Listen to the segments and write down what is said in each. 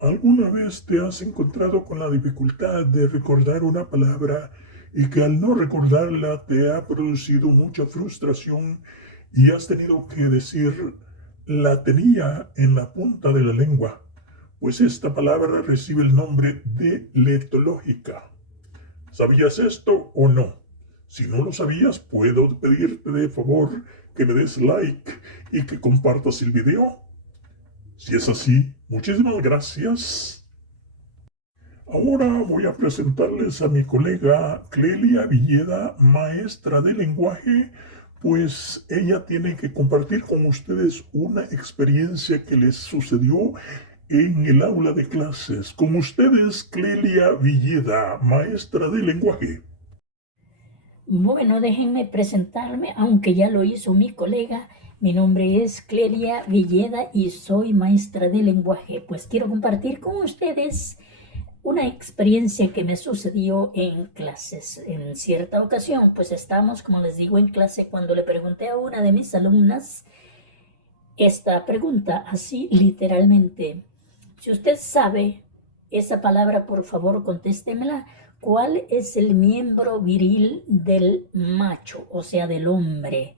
¿Alguna vez te has encontrado con la dificultad de recordar una palabra y que al no recordarla te ha producido mucha frustración y has tenido que decir la tenía en la punta de la lengua? Pues esta palabra recibe el nombre de letológica. ¿Sabías esto o no? Si no lo sabías, puedo pedirte de favor que me des like y que compartas el video. Si es así, muchísimas gracias. Ahora voy a presentarles a mi colega Clelia Villeda, maestra de lenguaje, pues ella tiene que compartir con ustedes una experiencia que les sucedió en el aula de clases. Con ustedes, Clelia Villeda, maestra de lenguaje. Bueno, déjenme presentarme, aunque ya lo hizo mi colega. Mi nombre es Clelia Villeda y soy maestra de lenguaje. Pues quiero compartir con ustedes una experiencia que me sucedió en clases. En cierta ocasión, pues estábamos, como les digo, en clase cuando le pregunté a una de mis alumnas esta pregunta, así literalmente. Si usted sabe esa palabra, por favor, contéstemela. ¿Cuál es el miembro viril del macho, o sea, del hombre?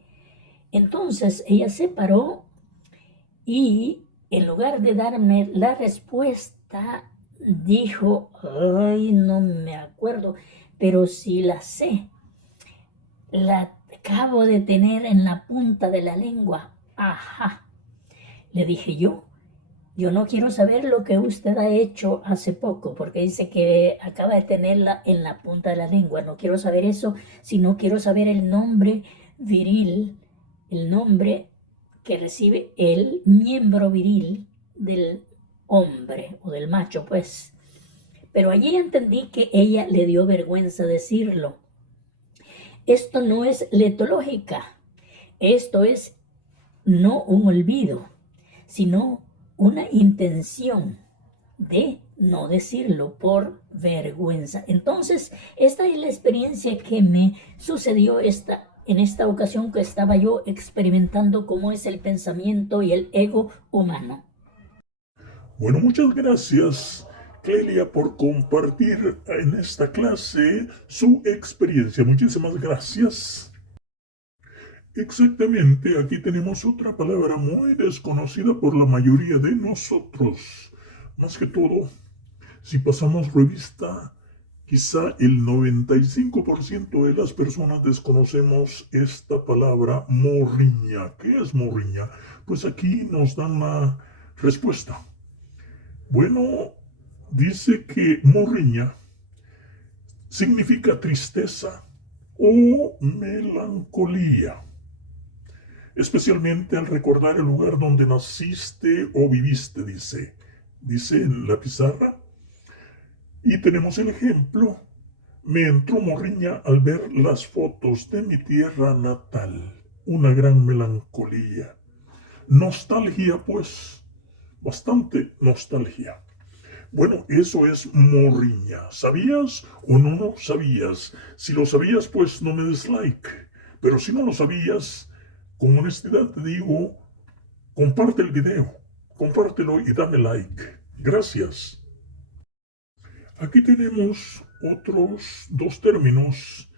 Entonces ella se paró y en lugar de darme la respuesta, dijo, ay, no me acuerdo, pero sí la sé. La acabo de tener en la punta de la lengua. Ajá, le dije yo. Yo no quiero saber lo que usted ha hecho hace poco, porque dice que acaba de tenerla en la punta de la lengua. No quiero saber eso, sino quiero saber el nombre viril, el nombre que recibe el miembro viril del hombre o del macho, pues. Pero allí entendí que ella le dio vergüenza decirlo. Esto no es letológica, esto es no un olvido, sino una intención de no decirlo por vergüenza. Entonces, esta es la experiencia que me sucedió en esta ocasión que estaba yo experimentando cómo es el pensamiento y el ego humano. Bueno, muchas gracias, Clelia, por compartir en esta clase su experiencia. Muchísimas gracias. Exactamente, aquí tenemos otra palabra muy desconocida por la mayoría de nosotros. Más que todo, si pasamos revista, quizá el 95% de las personas desconocemos esta palabra morriña. ¿Qué es morriña? Pues aquí nos dan la respuesta. Bueno, dice que morriña significa tristeza o melancolía, especialmente al recordar el lugar donde naciste o viviste, dice en la pizarra. Y tenemos el ejemplo: me entró morriña al ver las fotos de mi tierra natal, una gran melancolía. Nostalgia, pues, bastante nostalgia. Bueno, eso es morriña. ¿Sabías o no lo sabías? Si lo sabías, pues no me des like. Pero si no lo sabías, con honestidad te digo, comparte el video, compártelo y dame like. Gracias. Aquí tenemos otros dos términos: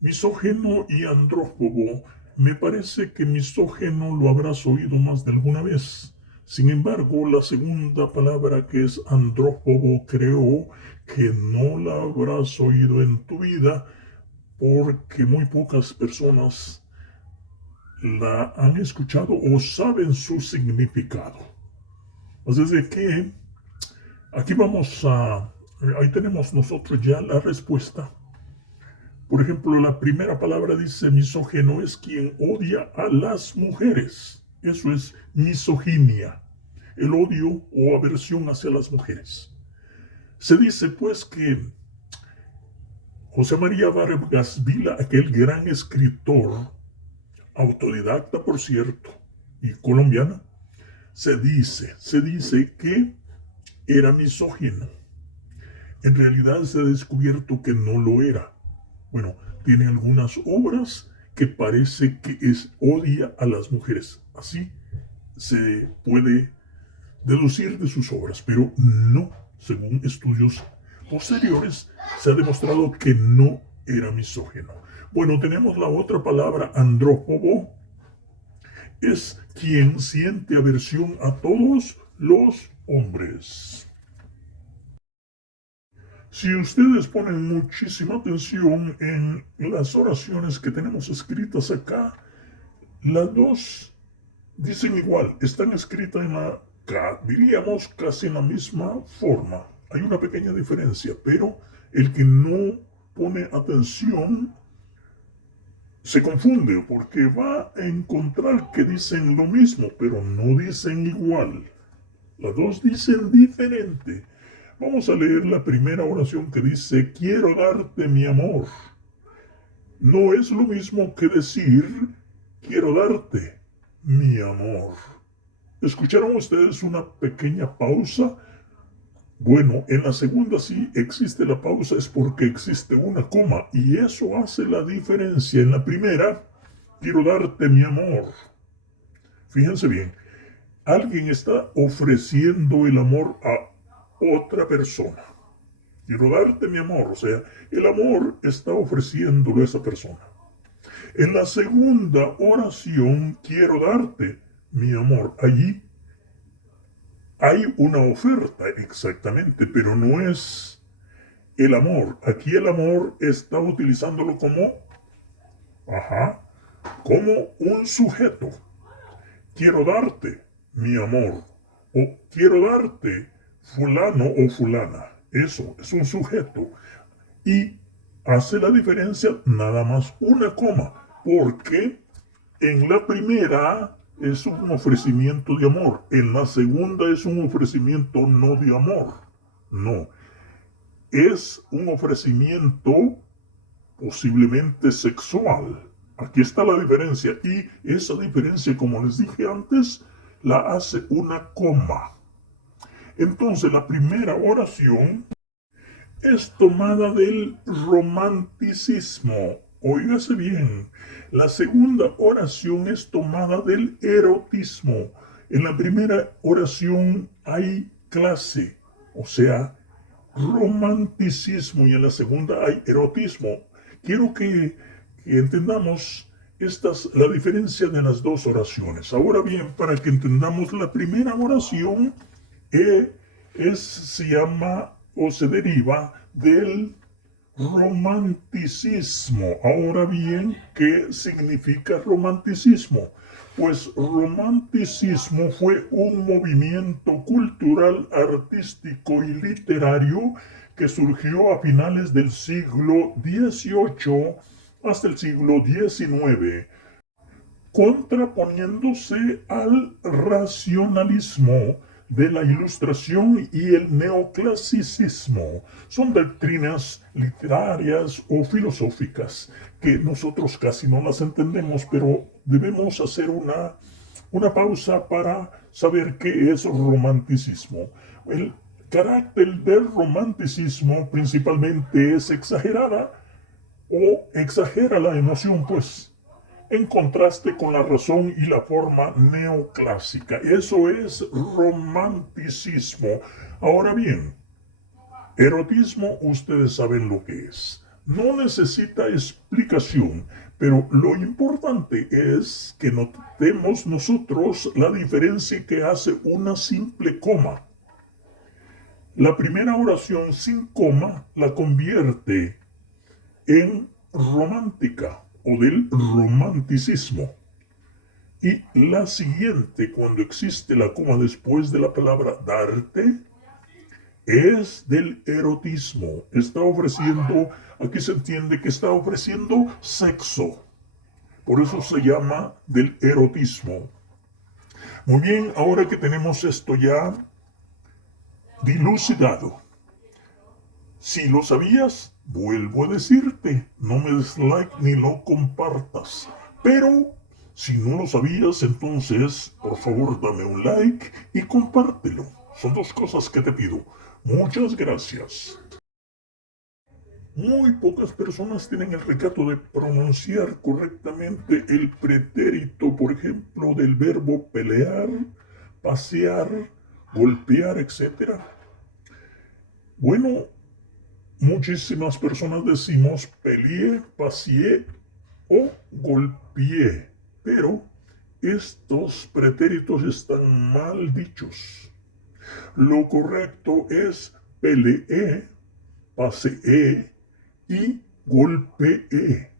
misógeno y andrófobo. Me parece que misógeno lo habrás oído más de alguna vez. Sin embargo, la segunda palabra, que es andrófobo, creo que no la habrás oído en tu vida porque muy pocas personas la han escuchado o saben su significado. Así es de que aquí ahí tenemos nosotros ya la respuesta. Por ejemplo, la primera palabra dice misógeno es quien odia a las mujeres. Eso es misoginia, el odio o aversión hacia las mujeres. Se dice pues que José María Vargas Vila, aquel gran escritor, autodidacta por cierto, y colombiano, se dice que era misógino. En realidad se ha descubierto que no lo era. Bueno, tiene algunas obras que parece que odia a las mujeres. Así se puede deducir de sus obras, pero no, según estudios posteriores, se ha demostrado que no era misógino. Bueno, tenemos la otra palabra, andrófobo, es quien siente aversión a todos los hombres. Si ustedes ponen muchísima atención en las oraciones que tenemos escritas acá, las dos dicen igual, están escritas diríamos casi en la misma forma. Hay una pequeña diferencia, pero el que no pone atención se confunde porque va a encontrar que dicen lo mismo, pero no dicen igual. Las dos dicen diferente. Vamos a leer la primera oración que dice, quiero darte mi amor. No es lo mismo que decir, quiero darte mi amor. ¿Escucharon ustedes una pequeña pausa? Bueno, en la segunda sí existe la pausa, es porque existe una coma, y eso hace la diferencia. En la primera, quiero darte mi amor. Fíjense bien, alguien está ofreciendo el amor a otra persona. Quiero darte mi amor, o sea, el amor está ofreciéndolo a esa persona. En la segunda oración, quiero darte mi amor. Allí hay una oferta, exactamente, pero no es el amor. Aquí el amor está utilizándolo como un sujeto. Quiero darte mi amor, o quiero darte fulano o fulana. Eso es un sujeto. Y hace la diferencia nada más una coma, porque en la primera es un ofrecimiento de amor, en la segunda es un ofrecimiento no de amor. No, es un ofrecimiento posiblemente sexual. Aquí está la diferencia, y esa diferencia, como les dije antes, la hace una coma. Entonces, la primera oración es tomada del romanticismo. Óigase bien, la segunda oración es tomada del erotismo. En la primera oración hay clase, o sea, romanticismo, y en la segunda hay erotismo. Quiero que entendamos la diferencia de las dos oraciones. Ahora bien, para que entendamos la primera oración, se llama o se deriva del romanticismo. Ahora bien, ¿qué significa romanticismo? Pues romanticismo fue un movimiento cultural, artístico y literario que surgió a finales del siglo XVIII hasta el siglo XIX, contraponiéndose al racionalismo de la Ilustración y el neoclasicismo. Son doctrinas literarias o filosóficas que nosotros casi no las entendemos, pero debemos hacer una pausa para saber qué es romanticismo. El carácter del romanticismo principalmente es exagerada o exagera la emoción, pues, en contraste con la razón y la forma neoclásica. Eso es romanticismo. Ahora bien, erotismo, ustedes saben lo que es. No necesita explicación, pero lo importante es que notemos nosotros la diferencia que hace una simple coma. La primera oración sin coma la convierte en romántica o del romanticismo. Y la siguiente, cuando existe la coma después de la palabra darte, es del erotismo. Está ofreciendo, aquí se entiende que está ofreciendo sexo. Por eso se llama del erotismo. Muy bien, ahora que tenemos esto ya dilucidado, si lo sabías, vuelvo a decirte, no me des like ni lo compartas. Pero si no lo sabías, entonces, por favor, dame un like y compártelo. Son dos cosas que te pido. Muchas gracias. Muy pocas personas tienen el recato de pronunciar correctamente el pretérito, por ejemplo, del verbo pelear, pasear golpear, etc. Bueno, muchísimas personas decimos peleé, paseé o golpeé, pero estos pretéritos están mal dichos. Lo correcto es peleé, paseé y golpeé.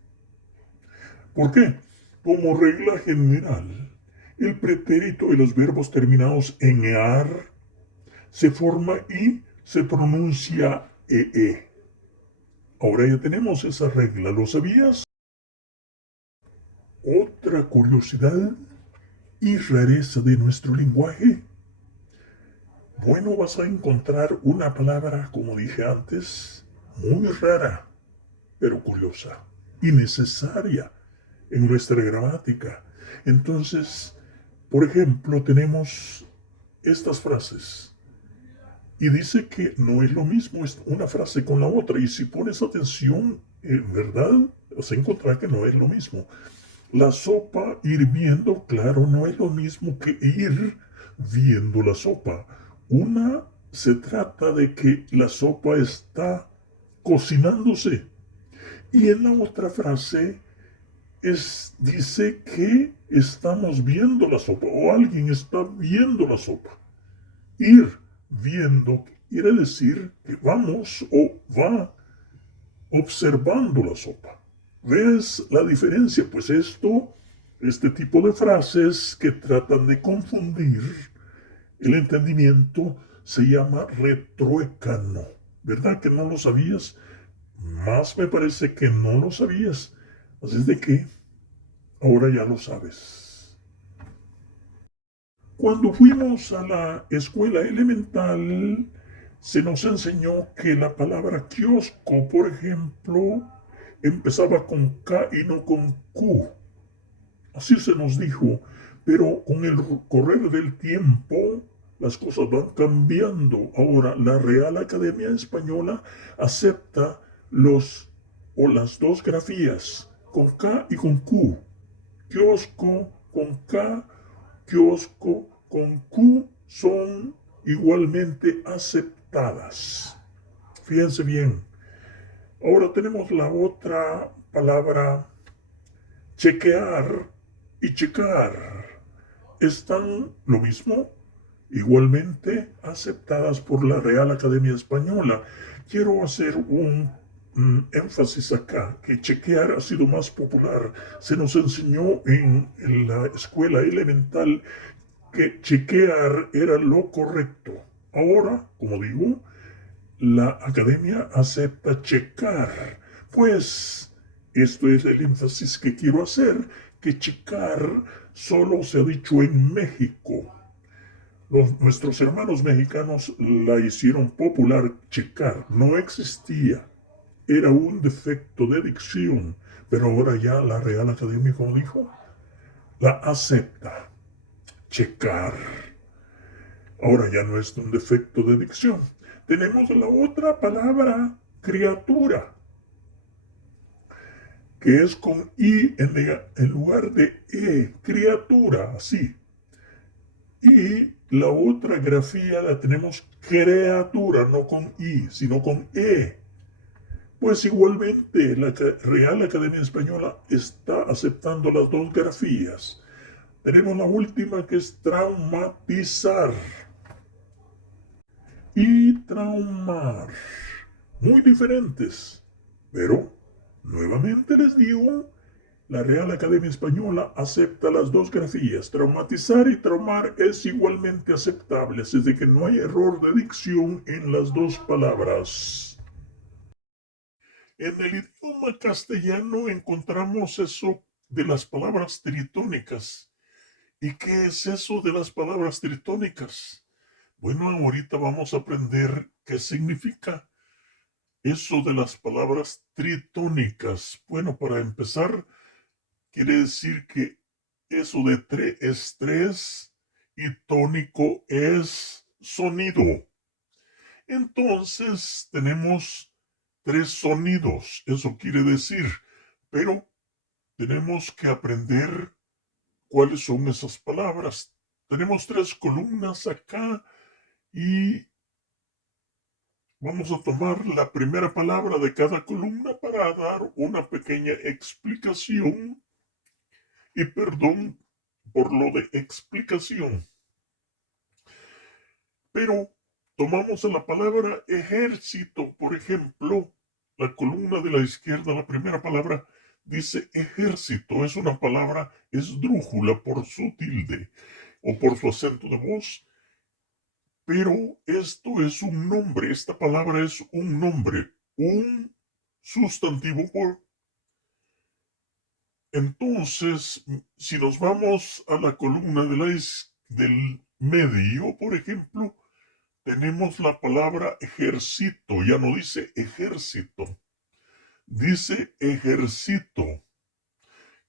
¿Por qué? Como regla general, el pretérito y los verbos terminados en -ar se forma y se pronuncia -ee. Ahora ya tenemos esa regla, ¿lo sabías? Otra curiosidad y rareza de nuestro lenguaje. Bueno, vas a encontrar una palabra, como dije antes, muy rara, pero curiosa y necesaria en nuestra gramática. Entonces, por ejemplo, tenemos estas frases. Y dice que no es lo mismo es una frase con la otra. Y si pones atención, en verdad, vas a encontrar que no es lo mismo. La sopa hirviendo, claro, no es lo mismo que ir viendo la sopa. Una se trata de que la sopa está cocinándose. Y en la otra frase dice que estamos viendo la sopa o alguien está viendo la sopa. Ir viendo quiere decir que vamos o va observando la sopa. ¿Ves la diferencia? Pues este tipo de frases que tratan de confundir el entendimiento se llama retruécano. ¿Verdad que no lo sabías? Más me parece que no lo sabías. Así es de que ahora ya lo sabes. Cuando fuimos a la escuela elemental, se nos enseñó que la palabra kiosco, por ejemplo, empezaba con K y no con Q. Así se nos dijo, pero con el correr del tiempo las cosas van cambiando. Ahora la Real Academia Española acepta las dos grafías, con K y con Q. Kiosco con K, kiosco con Q son igualmente aceptadas. Fíjense bien. Ahora tenemos la otra palabra, chequear y checar. ¿Están lo mismo? Igualmente aceptadas por la Real Academia Española. Quiero hacer un énfasis acá, que chequear ha sido más popular. Se nos enseñó en la escuela elemental que chequear era lo correcto. Ahora, como digo, la academia acepta checar. Pues esto es el énfasis que quiero hacer, que checar solo se ha dicho en México. Nuestros hermanos mexicanos la hicieron popular checar. No existía. Era un defecto de dicción. Pero ahora ya la Real Academia, como dijo, la acepta. Checar. Ahora ya no es un defecto de dicción. Tenemos la otra palabra, criatura, que es con I en lugar de E. Criatura, así. Y la otra grafía la tenemos creatura, no con I, sino con E. Pues igualmente la Real Academia Española está aceptando las dos grafías. Tenemos la última que es traumatizar y traumar. Muy diferentes. Pero, nuevamente les digo, la Real Academia Española acepta las dos grafías. Traumatizar y traumar es igualmente aceptable, así de que no hay error de dicción en las dos palabras. En el idioma castellano encontramos eso de las palabras tritónicas. ¿Y qué es eso de las palabras tritónicas? Bueno, ahorita vamos a aprender qué significa eso de las palabras tritónicas. Bueno, para empezar, quiere decir que eso de es tres y tónico es sonido. Entonces tenemos tres sonidos, eso quiere decir, pero tenemos que aprender cuáles son esas palabras. Tenemos tres columnas acá y vamos a tomar la primera palabra de cada columna para dar una pequeña explicación y perdón por lo de explicación. Pero tomamos la palabra ejército, por ejemplo, la columna de la izquierda, la primera palabra dice ejército, es una palabra esdrújula por su tilde o por su acento de voz, pero esto es un nombre, esta palabra es un nombre, un sustantivo por. Entonces, si nos vamos a la columna del medio, por ejemplo, tenemos la palabra ejército, ya no dice ejército, dice ejército.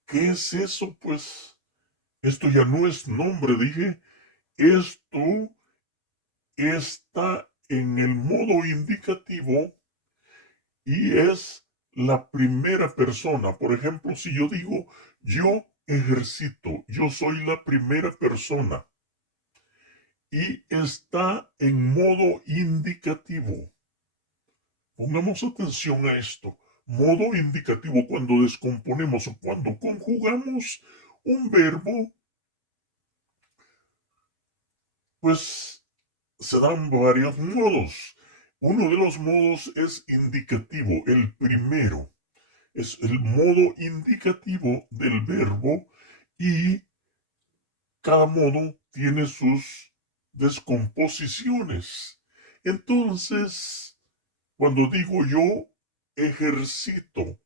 ¿Qué es eso? Pues esto ya no es nombre, dije, esto está en el modo indicativo y es la primera persona. Por ejemplo, si yo digo yo ejercito, yo soy la primera persona y está en modo indicativo. Pongamos atención a esto. Modo indicativo cuando descomponemos o cuando conjugamos un verbo, pues se dan varios modos. Uno de los modos es indicativo, el primero. Es el modo indicativo del verbo y cada modo tiene sus descomposiciones. Entonces, cuando digo yo ejercito,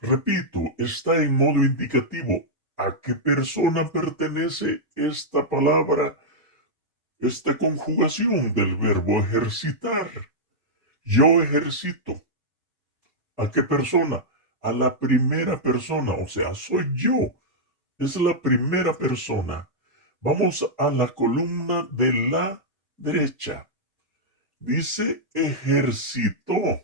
repito, está en modo indicativo. ¿A qué persona pertenece esta palabra, esta conjugación del verbo ejercitar? Yo ejercito. ¿A qué persona? A la primera persona, o sea, soy yo. Es la primera persona. Vamos a la columna de la derecha. Dice ejercitó.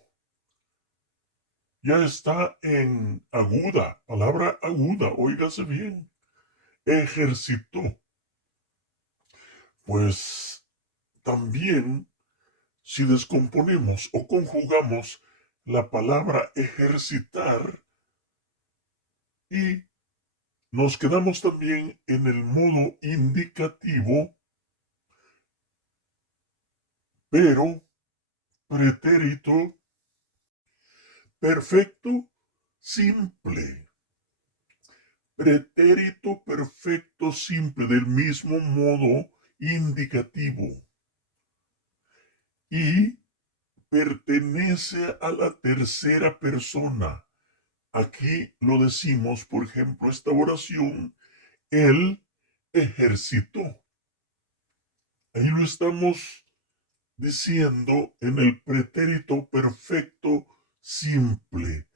Ya está en aguda, palabra aguda, óigase bien. Ejercitó. Pues también, si descomponemos o conjugamos la palabra ejercitar y nos quedamos también en el modo indicativo, pero pretérito perfecto simple. Pretérito perfecto simple del mismo modo indicativo. Y pertenece a la tercera persona. Aquí lo decimos, por ejemplo, esta oración, él ejercitó. Ahí lo estamos diciendo en el pretérito perfecto simple.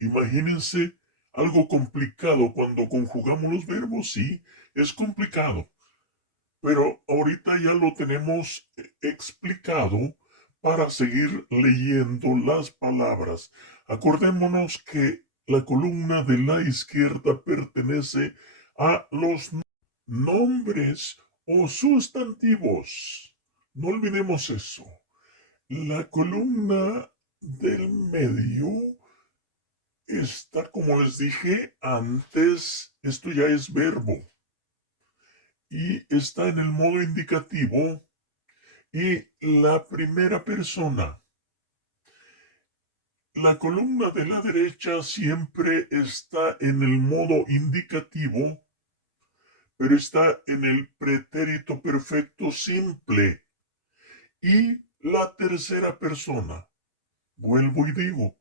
Imagínense algo complicado cuando conjugamos los verbos, sí, es complicado, pero ahorita ya lo tenemos explicado para seguir leyendo las palabras. Acordémonos que la columna de la izquierda pertenece a los nombres o sustantivos. No olvidemos eso. La columna del medio está, como les dije antes, esto ya es verbo y está en el modo indicativo y la primera persona. La columna de la derecha siempre está en el modo indicativo, pero está en el pretérito perfecto simple y la tercera persona. Vuelvo y digo,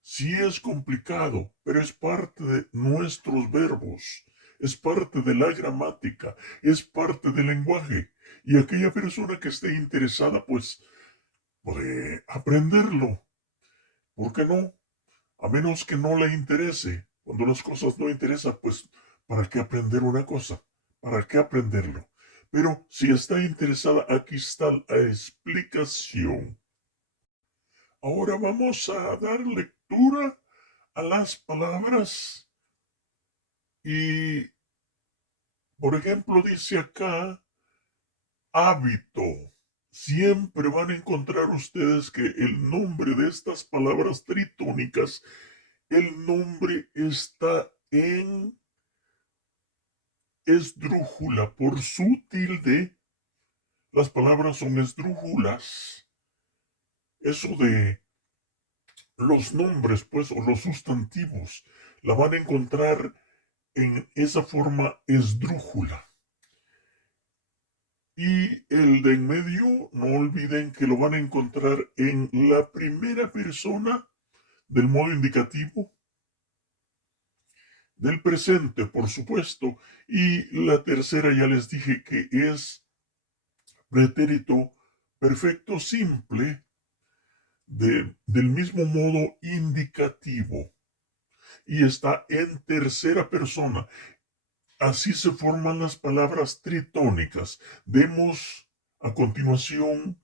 sí es complicado, pero es parte de nuestros verbos, es parte de la gramática, es parte del lenguaje. Y aquella persona que esté interesada, pues, puede aprenderlo. ¿Por qué no? A menos que no le interese. Cuando las cosas no interesan, pues, ¿para qué aprender una cosa? ¿Para qué aprenderlo? Pero si está interesada, aquí está la explicación. Ahora vamos a dar lectura a las palabras y, por ejemplo, dice acá, hábito. Siempre van a encontrar ustedes que el nombre de estas palabras tritónicas, el nombre está en esdrújula. Por su tilde, las palabras son esdrújulas. Eso de los nombres, pues, o los sustantivos, la van a encontrar en esa forma esdrújula. Y el de en medio, no olviden que lo van a encontrar en la primera persona del modo indicativo, del presente, por supuesto, y la tercera ya les dije que es pretérito perfecto simple del mismo modo indicativo y está en tercera persona. Así se forman las palabras tritónicas. Demos a continuación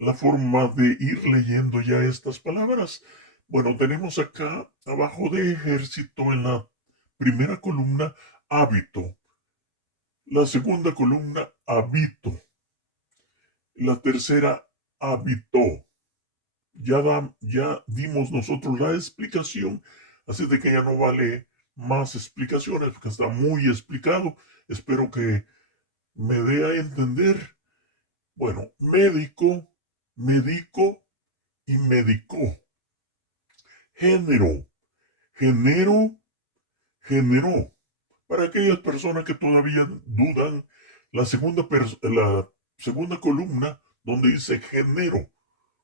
la forma de ir leyendo ya estas palabras. Bueno, tenemos acá abajo de ejército en la primera columna hábito, la segunda columna habito, la tercera habitó. Ya dimos nosotros la explicación, así de que ya no vale más explicaciones porque está muy explicado. Espero que me dé a entender. Bueno, médico, medico y medicó. Género, genero, generó. Para aquellas personas que todavía dudan, la segunda columna donde dice genero,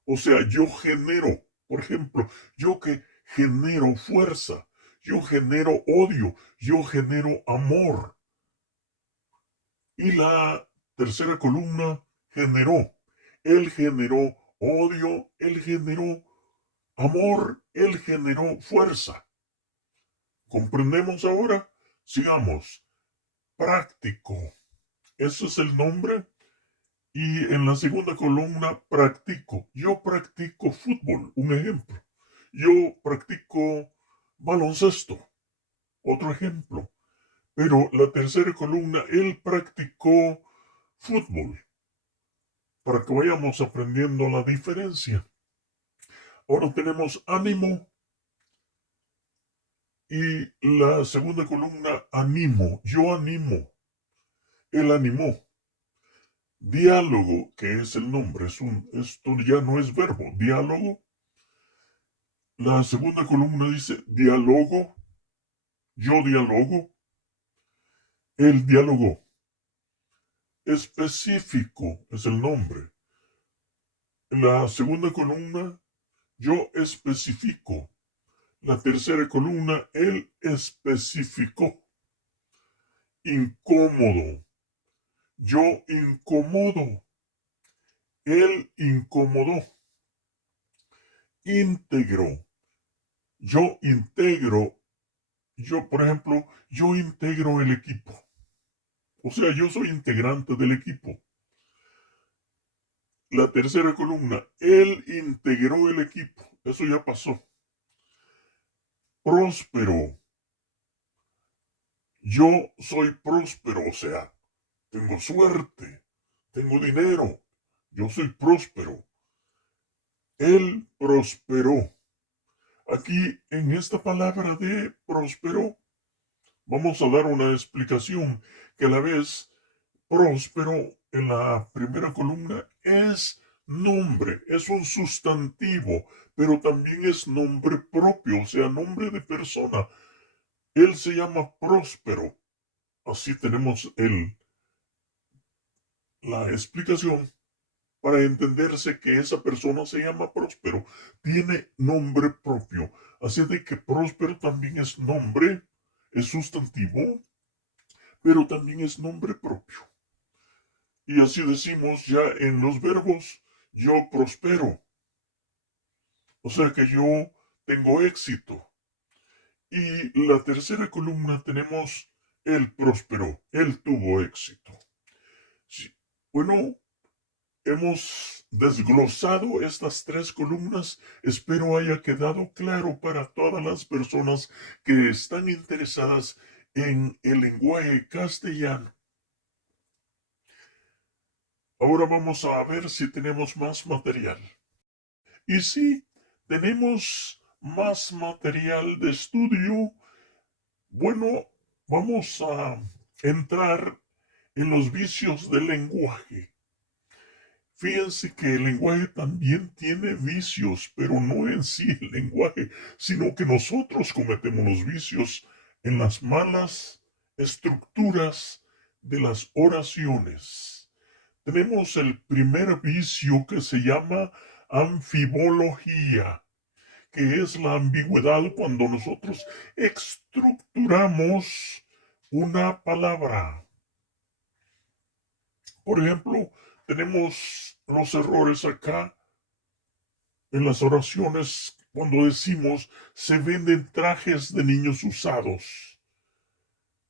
o sea, yo genero, por ejemplo, yo que genero fuerza, yo genero odio, yo genero amor. Y la tercera columna generó. Él generó odio, él generó amor, él generó fuerza. ¿Comprendemos ahora? Sigamos. Práctico. Ese es el nombre. Y en la segunda columna, practico. Yo practico fútbol, un ejemplo. Yo practico baloncesto, otro ejemplo. Pero la tercera columna, él practicó fútbol, para que vayamos aprendiendo la diferencia. Ahora tenemos ánimo y la segunda columna, animo. Yo animo. Él animó. Diálogo, que es el nombre, esto ya no es verbo, diálogo. La segunda columna dice diálogo, yo dialogo, él dialogó. Específico es el nombre. La segunda columna, yo especifico. La tercera columna, él especificó. Incómodo, yo incomodo, él incomodó. Íntegro, yo integro. Yo, por ejemplo, yo integro el equipo. O sea, yo soy integrante del equipo. La tercera columna, él integró el equipo. Eso ya pasó. Próspero. Yo soy próspero, o sea, tengo suerte, tengo dinero. Yo soy próspero. Él prosperó. Aquí, en esta palabra de próspero, vamos a dar una explicación que a la vez próspero en la primera columna es nombre, es un sustantivo, pero también es nombre propio, o sea, nombre de persona. Él se llama próspero. Así tenemos la explicación para entenderse que esa persona se llama próspero. Tiene nombre propio. Así de que próspero también es nombre, es sustantivo, pero también es nombre propio. Y así decimos ya en los verbos, yo prospero. O sea que yo tengo éxito. Y la tercera columna tenemos él prosperó, él tuvo éxito. Sí. Bueno, hemos desglosado estas tres columnas. Espero haya quedado claro para todas las personas que están interesadas en el lenguaje castellano. Ahora vamos a ver si tenemos más material. Y sí, tenemos más material de estudio. Bueno, vamos a entrar en los vicios del lenguaje. Fíjense que el lenguaje también tiene vicios, pero no en sí el lenguaje, sino que nosotros cometemos los vicios en las malas estructuras de las oraciones. Tenemos el primer vicio que se llama anfibología, que es la ambigüedad cuando nosotros estructuramos una palabra. Por ejemplo, tenemos los errores acá en las oraciones cuando decimos se venden trajes de niños usados.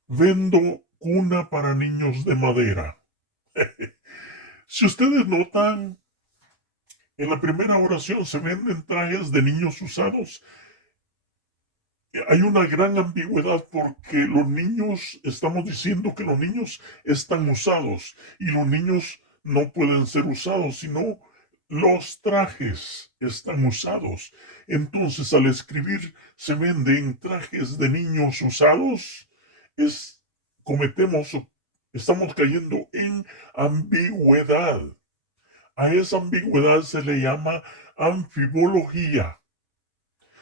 Vendo cuna para niños de madera. Si ustedes notan, en la primera oración se venden trajes de niños usados. Hay una gran ambigüedad porque los niños, estamos diciendo que los niños están usados y los niños no pueden ser usados, sino los trajes están usados. Entonces, al escribir se venden trajes de niños usados, es, cometemos, estamos cayendo en ambigüedad. A esa ambigüedad se le llama anfibología.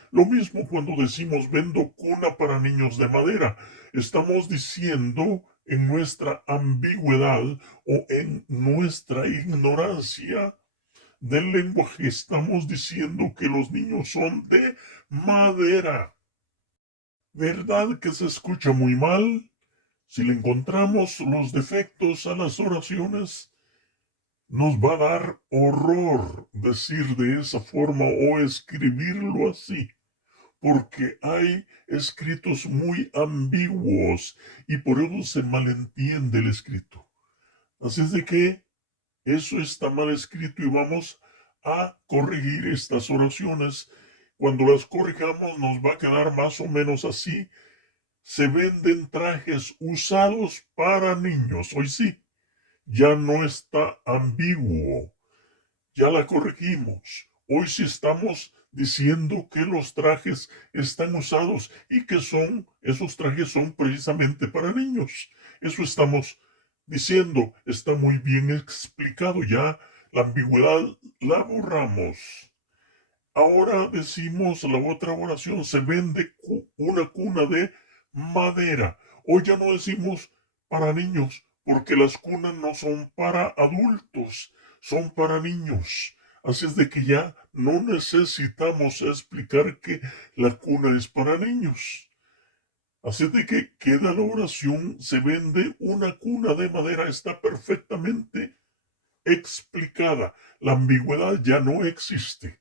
Lo mismo cuando decimos vendo cuna para niños de madera. Estamos diciendo en nuestra ambigüedad o en nuestra ignorancia del lenguaje, estamos diciendo que los niños son de madera. ¿Verdad que se escucha muy mal? Si le encontramos los defectos a las oraciones, nos va a dar horror decir de esa forma o escribirlo así, porque hay escritos muy ambiguos y por eso se malentiende el escrito. Así es de que eso está mal escrito y vamos a corregir estas oraciones. Cuando las corrijamos nos va a quedar más o menos así. Se venden trajes usados para niños. Hoy sí, ya no está ambiguo. Ya la corregimos. Hoy sí estamos diciendo que los trajes están usados y que esos trajes son precisamente para niños. Eso estamos diciendo. Está muy bien explicado ya. La ambigüedad la borramos. Ahora decimos la otra oración, se vende una cuna de madera. Hoy ya no decimos para niños, porque las cunas no son para adultos, son para niños. Así es de que ya no necesitamos explicar que la cuna es para niños. Así es de que queda la oración, se vende una cuna de madera, está perfectamente explicada. La ambigüedad ya no existe.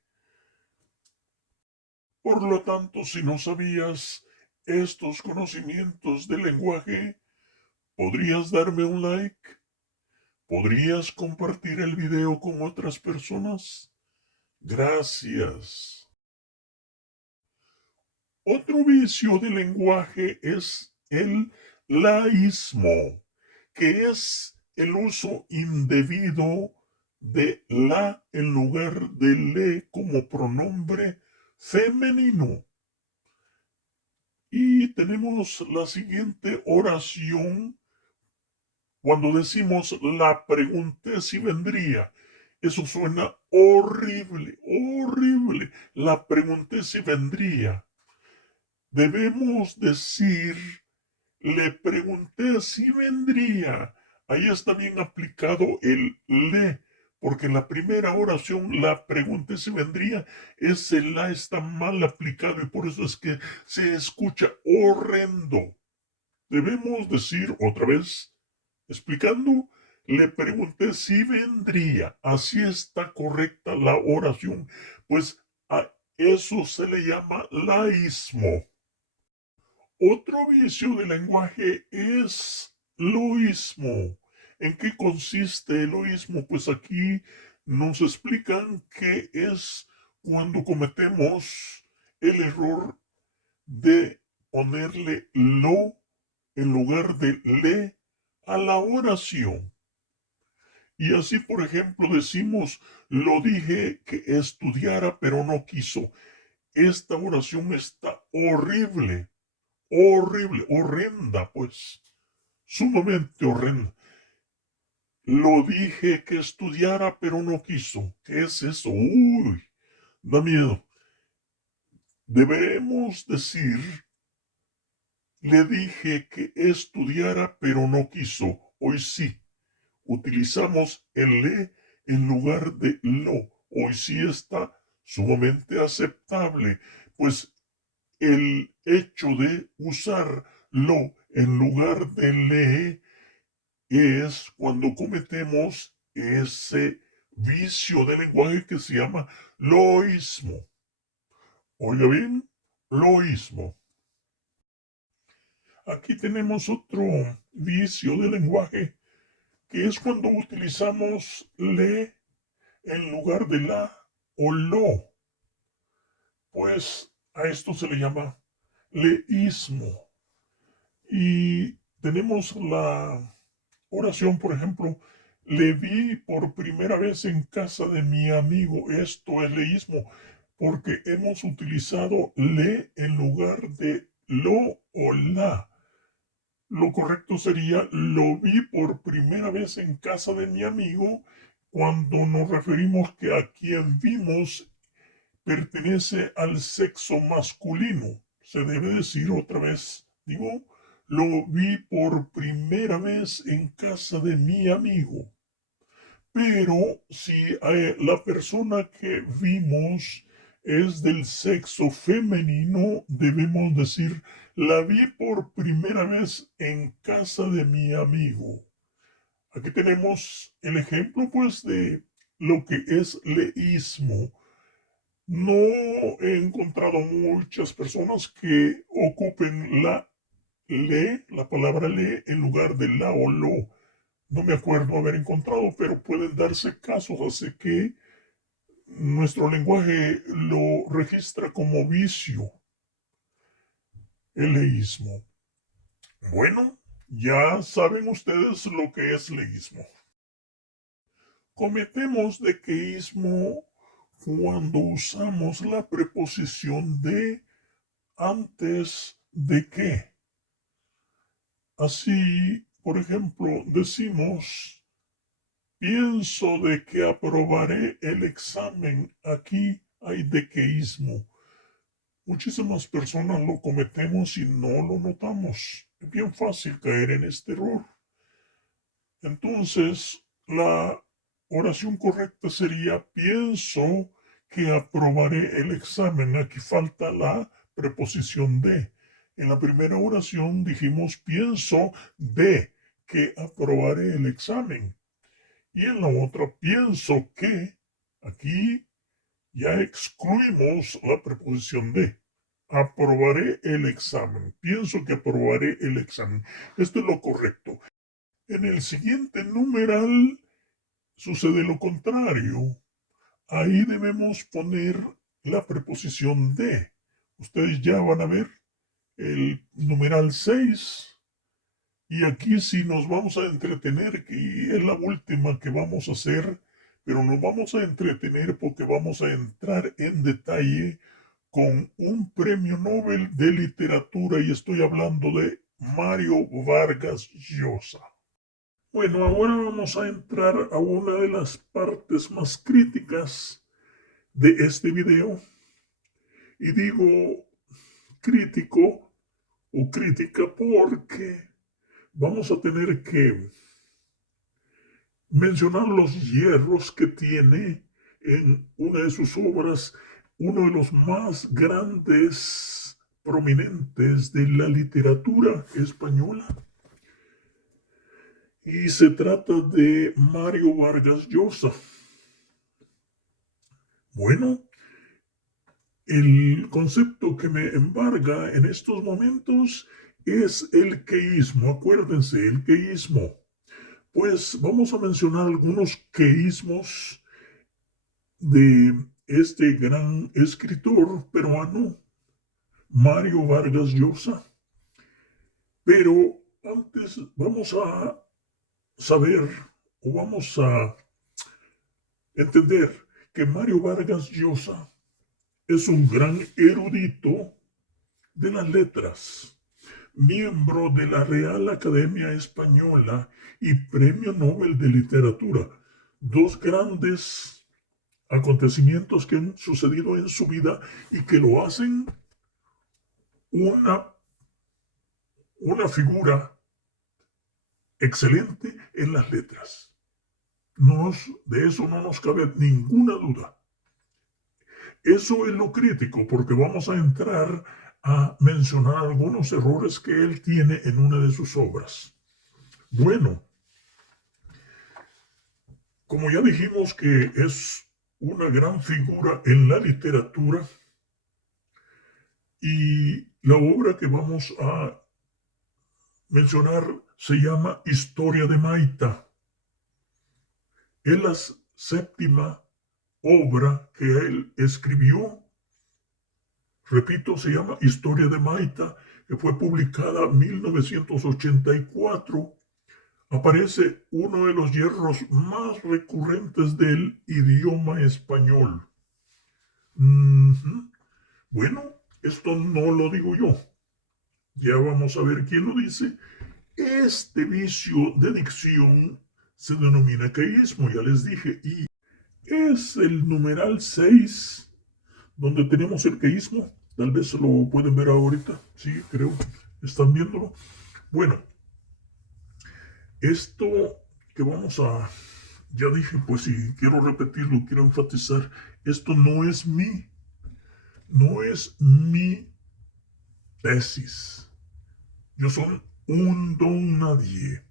Por lo tanto, si no sabías estos conocimientos del lenguaje, ¿podrías darme un like? ¿Podrías compartir el video con otras personas? Gracias. Otro vicio del lenguaje es el laísmo, que es el uso indebido de la en lugar de le como pronombre femenino. Y tenemos la siguiente oración cuando decimos la pregunté si vendría. Eso suena horrible, horrible. La pregunté si vendría. Debemos decir le pregunté si vendría. Ahí está bien aplicado el le, porque en la primera oración la pregunté si vendría, ese la está mal aplicado y por eso es que se escucha horrendo. Debemos decir otra vez, explicando, le pregunté si vendría. Así está correcta la oración, pues a eso se le llama laísmo. Otro vicio del lenguaje es loísmo. ¿En qué consiste el loísmo? Pues aquí nos explican que es cuando cometemos el error de ponerle lo en lugar de le a la oración. Y así, por ejemplo, decimos, lo dije que estudiara, pero no quiso. Esta oración está horrible, horrible, horrenda, pues, sumamente horrenda. Lo dije que estudiara, pero no quiso. ¿Qué es eso? Uy, da miedo. Deberemos decir, le dije que estudiara, pero no quiso. Hoy sí, utilizamos el le en lugar de lo. Hoy sí está sumamente aceptable, pues el hecho de usar lo en lugar de le es cuando cometemos ese vicio de lenguaje que se llama loísmo. Oiga bien, loísmo. Aquí tenemos otro vicio de lenguaje que es cuando utilizamos le en lugar de la o lo. Pues a esto se le llama leísmo. Y tenemos la oración, por ejemplo, le vi por primera vez en casa de mi amigo. Esto es leísmo, porque hemos utilizado le en lugar de lo o la. Lo correcto sería lo vi por primera vez en casa de mi amigo cuando nos referimos que a quien vimos pertenece al sexo masculino. Se debe decir otra vez, digo, lo vi por primera vez en casa de mi amigo. Pero si la persona que vimos es del sexo femenino, debemos decir, la vi por primera vez en casa de mi amigo. Aquí tenemos el ejemplo, pues, de lo que es leísmo. No he encontrado muchas personas que ocupen la palabra le, en lugar de la o lo. No me acuerdo haber encontrado, pero pueden darse casos, así que nuestro lenguaje lo registra como vicio, el leísmo. Bueno, ya saben ustedes lo que es leísmo. Cometemos dequeísmo cuando usamos la preposición de antes de que. Así, por ejemplo, decimos, pienso de que aprobaré el examen. Aquí hay dequeísmo. Muchísimas personas lo cometemos y no lo notamos. Es bien fácil caer en este error. Entonces, la oración correcta sería, pienso que aprobaré el examen. Aquí falta la preposición de. En la primera oración dijimos, pienso de que aprobaré el examen. Y en la otra, pienso que. Aquí ya excluimos la preposición de. Aprobaré el examen. Pienso que aprobaré el examen. Esto es lo correcto. En el siguiente numeral sucede lo contrario. Ahí debemos poner la preposición de. Ustedes ya van a ver el numeral 6. Y aquí sí nos vamos a entretener, que es la última que vamos a hacer, pero nos vamos a entretener porque vamos a entrar en detalle con un premio Nobel de literatura y estoy hablando de Mario Vargas Llosa. Bueno, ahora vamos a entrar a una de las partes más críticas de este video. Y digo crítico o crítica porque vamos a tener que mencionar los hierros que tiene en una de sus obras, uno de los más grandes prominentes de la literatura española. Y se trata de Mario Vargas Llosa. Bueno, el concepto que me embarga en estos momentos es el queísmo. Acuérdense, el queísmo. Pues vamos a mencionar algunos queísmos de este gran escritor peruano, Mario Vargas Llosa. Pero antes vamos a saber o vamos a entender que Mario Vargas Llosa es un gran erudito de las letras, miembro de la Real Academia Española y Premio Nobel de Literatura, dos grandes acontecimientos que han sucedido en su vida y que lo hacen una figura excelente en las letras. De eso no nos cabe ninguna duda. Eso es lo crítico, porque vamos a entrar a mencionar algunos errores que él tiene en una de sus obras. Bueno, como ya dijimos que es una gran figura en la literatura, y la obra que vamos a mencionar se llama Historia de Maita. Es la séptima obra que él escribió. Repito, se llama Historia de Maita, que fue publicada en 1984. Aparece uno de los hierros más recurrentes del idioma español. Bueno, esto no lo digo yo. Ya vamos a ver quién lo dice. Este vicio de dicción se denomina queísmo, ya les dije, y es el numeral 6 donde tenemos el queísmo. Tal vez lo pueden ver ahorita. Sí, creo. ¿Están viéndolo? Bueno, esto que vamos a... Ya dije, pues sí, quiero repetirlo, quiero enfatizar. Esto no es mi tesis. Yo soy un don nadie.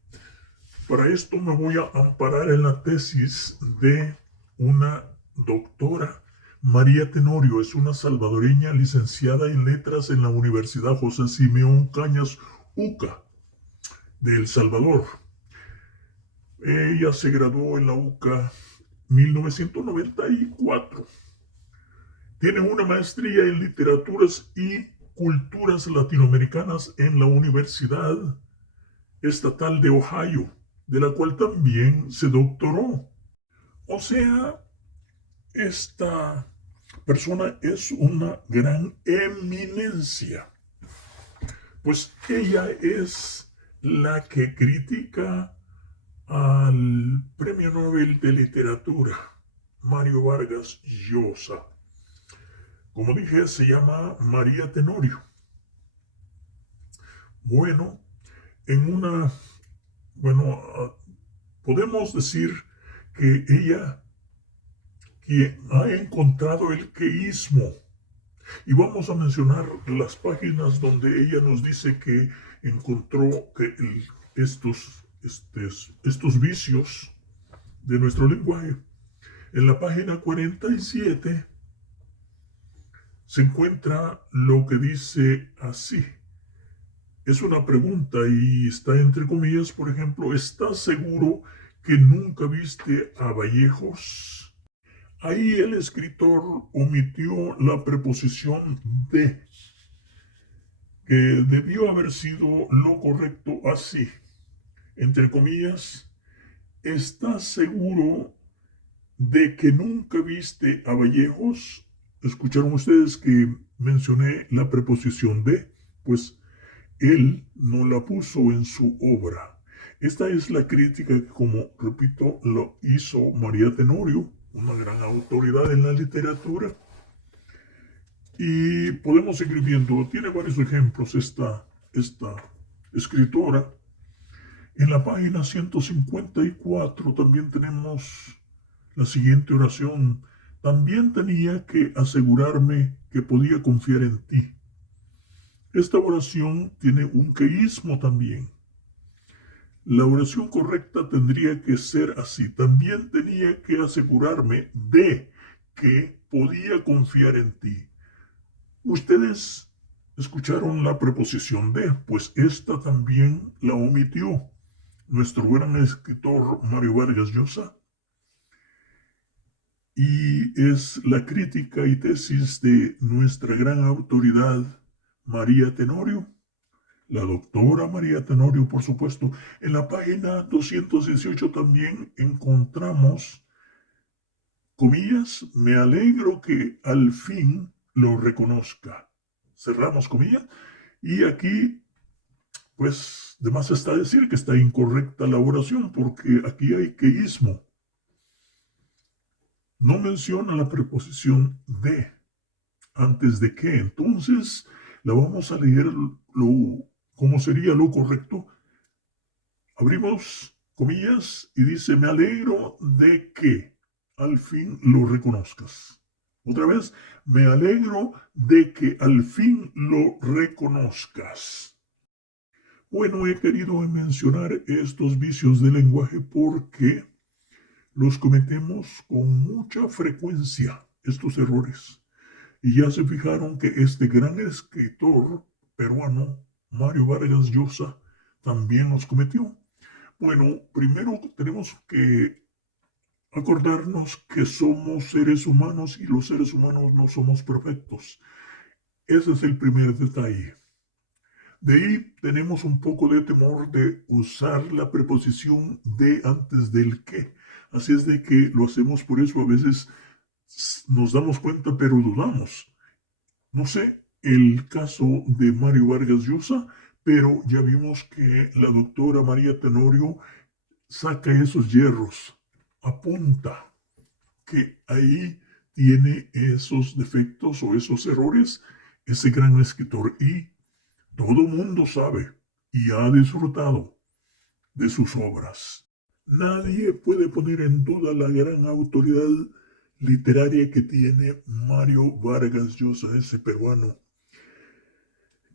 Para esto me voy a amparar en la tesis de una doctora, María Tenorio. Es una salvadoreña licenciada en letras en la Universidad José Simeón Cañas UCA de El Salvador. Ella se graduó en la UCA 1994. Tiene una maestría en literaturas y culturas latinoamericanas en la Universidad Estatal de Ohio, de la cual también se doctoró. O sea, esta persona es una gran eminencia, pues ella es la que critica al Premio Nobel de Literatura, Mario Vargas Llosa. Como dije, se llama María Tenorio. Bueno, podemos decir que ella ha encontrado el queísmo. Y vamos a mencionar las páginas donde ella nos dice que encontró que estos vicios de nuestro lenguaje. En la página 47 se encuentra lo que dice así. Es una pregunta y está entre comillas, por ejemplo, ¿estás seguro que nunca viste a Vallejos? Ahí el escritor omitió la preposición de, que debió haber sido lo correcto así. Entre comillas, ¿estás seguro de que nunca viste a Vallejos? ¿Escucharon ustedes que mencioné la preposición de? Pues él no la puso en su obra. Esta es la crítica que, como repito, lo hizo María Tenorio, una gran autoridad en la literatura. Y podemos seguir viendo, tiene varios ejemplos esta escritora. En la página 154 también tenemos la siguiente oración. También tenía que asegurarme que podía confiar en ti. Esta oración tiene un queísmo también. La oración correcta tendría que ser así. También tenía que asegurarme de que podía confiar en ti. Ustedes escucharon la preposición de, pues esta también la omitió nuestro gran escritor Mario Vargas Llosa. Y es la crítica y tesis de nuestra gran autoridad María Tenorio, la doctora María Tenorio, por supuesto. En la página 218 también encontramos, comillas, me alegro que al fin lo reconozca. Cerramos comillas. Y aquí, pues, de más está decir que está incorrecta la oración porque aquí hay queísmo. No menciona la preposición de antes de que. Entonces, la vamos a leer como sería lo correcto. Abrimos comillas y dice, me alegro de que al fin lo reconozcas. Otra vez, me alegro de que al fin lo reconozcas. Bueno, he querido mencionar estos vicios del lenguaje porque los cometemos con mucha frecuencia, estos errores. Y ya se fijaron que este gran escritor peruano, Mario Vargas Llosa, también los cometió. Bueno, primero tenemos que acordarnos que somos seres humanos y los seres humanos no somos perfectos. Ese es el primer detalle. De ahí tenemos un poco de temor de usar la preposición de antes del que. Así es de que lo hacemos, por eso a veces nos damos cuenta pero dudamos. No sé el caso de Mario Vargas Llosa, pero ya vimos que la doctora María Tenorio saca esos hierros, apunta que ahí tiene esos defectos o esos errores ese gran escritor y todo mundo sabe y ha disfrutado de sus obras. Nadie puede poner en duda la gran autoridad literaria que tiene Mario Vargas Llosa, ese peruano,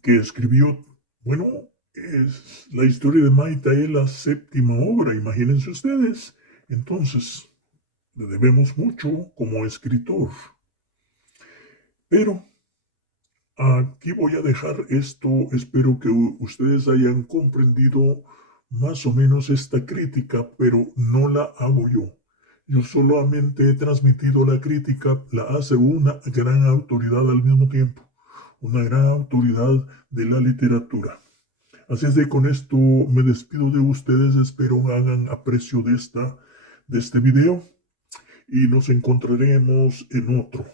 que escribió, bueno, es la historia de Maita, es la séptima obra, imagínense ustedes. Entonces, le debemos mucho como escritor. Pero aquí voy a dejar esto, espero que ustedes hayan comprendido más o menos esta crítica, pero no la hago yo. Yo solamente he transmitido la crítica, la hace una gran autoridad al mismo tiempo, una gran autoridad de la literatura. Así es de con esto me despido de ustedes, espero hagan aprecio de este video y nos encontraremos en otro.